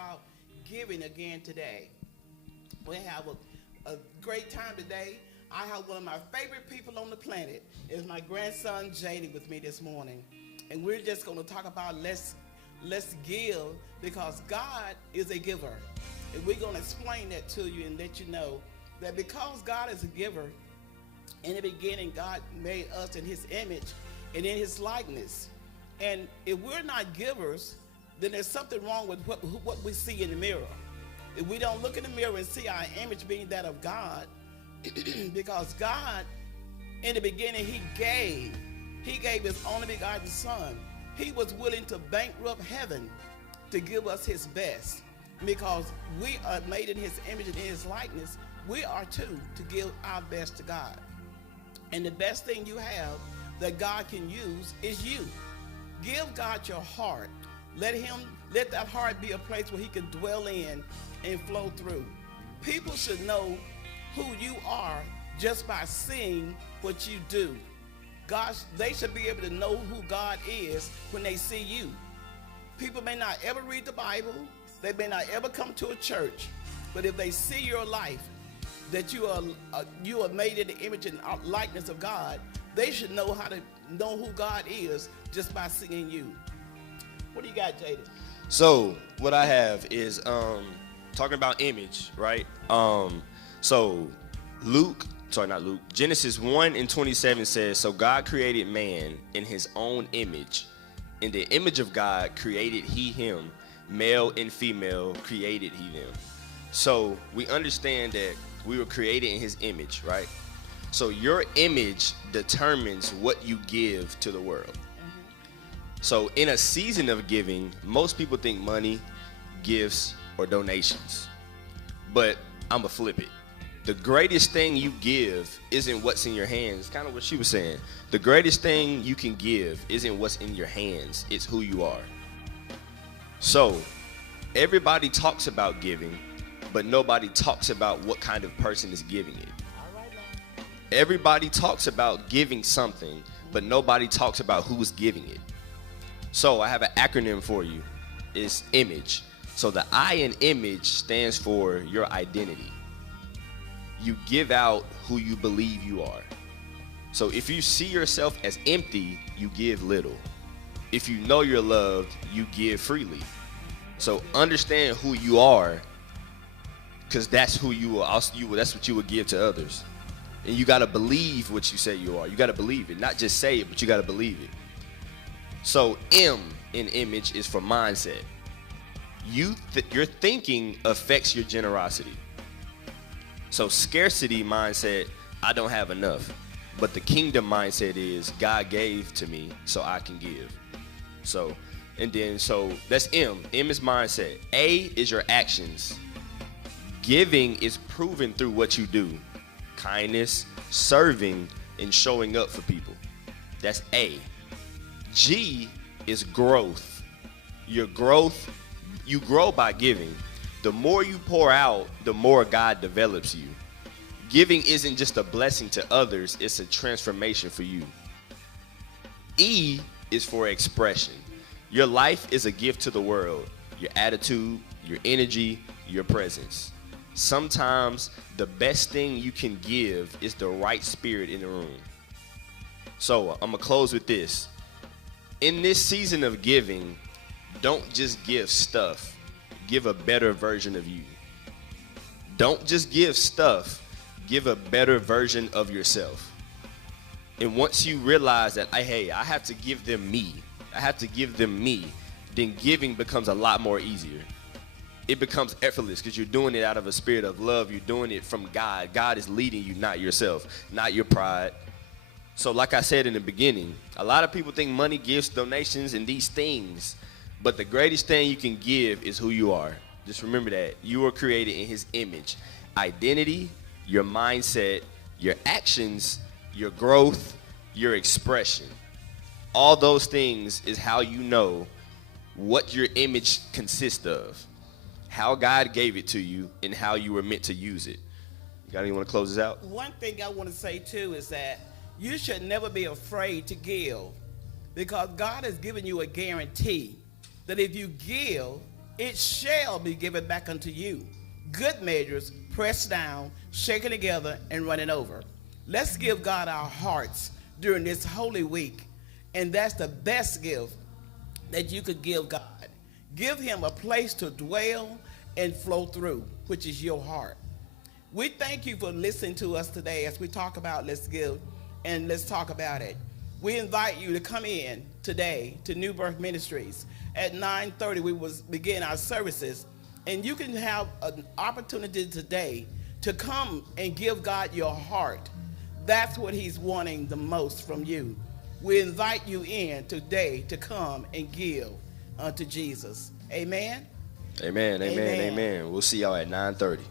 about giving again today. We have a great time today. I have one of my favorite people on the planet. Is my grandson Jaden with me this morning, and we're just going to talk about let's give, because God is a giver, and we're going to explain that to you and let you know that because God is a giver, in the beginning God made us in His image and in His likeness, and if we're not givers, then there's something wrong with what we see in the mirror. If we don't look in the mirror and see our image being that of God, because God, in the beginning, He gave His only begotten Son. He was willing to bankrupt heaven to give us His best. Because we are made in His image and in His likeness, we are too to give our best to God. And the best thing you have that God can use is you. Give God your heart. Let that heart be a place where He can dwell in and flow through. People should know who you are just by seeing what you do. They should be able to know who God is when they see you. People may not ever read the Bible, they may not ever come to a church, but if they see your life, that you are made in the image and likeness of God, they should know how to know who God is just by seeing you. What do you got, Jaden? So what I have is talking about image, right? So Genesis 1:27 says, so God created man in His own image. In the image of God created He him, male and female created He them. So we understand that we were created in His image, right? So your image determines what you give to the world. So in a season of giving, most people think money, gifts, or donations. But I'm going to flip it. The greatest thing you give isn't what's in your hands. It's kind of what she was saying. The greatest thing you can give isn't what's in your hands. It's who you are. So everybody talks about giving, but nobody talks about what kind of person is giving it. Everybody talks about giving something, but nobody talks about who's giving it. So I have an acronym for you. It's image. So the I in image stands for your identity. You give out who you believe you are. So if you see yourself as empty, you give little. If you know you're loved, you give freely. So understand who you are, because that's who you are. That's what you would give to others. And you got to believe what you say you are. You got to believe it. Not just say it, but you got to believe it. So M in image is for mindset. Your thinking affects your generosity. So scarcity mindset, I don't have enough. But the kingdom mindset is God gave to me so I can give. So that's M. M is mindset. A is your actions. Giving is proven through what you do. Kindness, serving, and showing up for people. That's A. G is growth. You grow by giving. The more you pour out, the more God develops you. Giving isn't just a blessing to others, it's a transformation for you. E is for expression. Your life is a gift to the world. Your attitude, your energy, your presence. Sometimes the best thing you can give is the right spirit in the room. So I'm going to close with this. In this season of giving, don't just give stuff. Give a better version of you. Don't just give stuff. Give a better version of yourself. And once you realize that, I have to give them me. Then giving becomes a lot more easier. It becomes effortless because you're doing it out of a spirit of love. You're doing it from God. God is leading you, not yourself, not your pride. So like I said in the beginning, a lot of people think money, gifts, donations, and these things. But the greatest thing you can give is who you are. Just remember that. You were created in His image. Identity, your mindset, your actions, your growth, your expression. All those things is how you know what your image consists of, how God gave it to you, and how you were meant to use it. You got anyone want to close this out? One thing I want to say, too, is that you should never be afraid to give, because God has given you a guarantee that if you give it shall be given back unto you. Good measures, pressed down, shaken together, and running over. Let's give God our hearts during this holy week, and that's the best gift that you could give God. Give him a place to dwell and flow through, which is your heart. We thank you for listening to us today as we talk about Let's Give and let's talk about it. We invite you to come in today to New Birth Ministries. At 9:30, we will begin our services, and you can have an opportunity today to come and give God your heart. That's what he's wanting the most from you. We invite you in today to come and give unto Jesus. Amen? Amen, amen, Amen. amen. We'll see y'all at 9:30.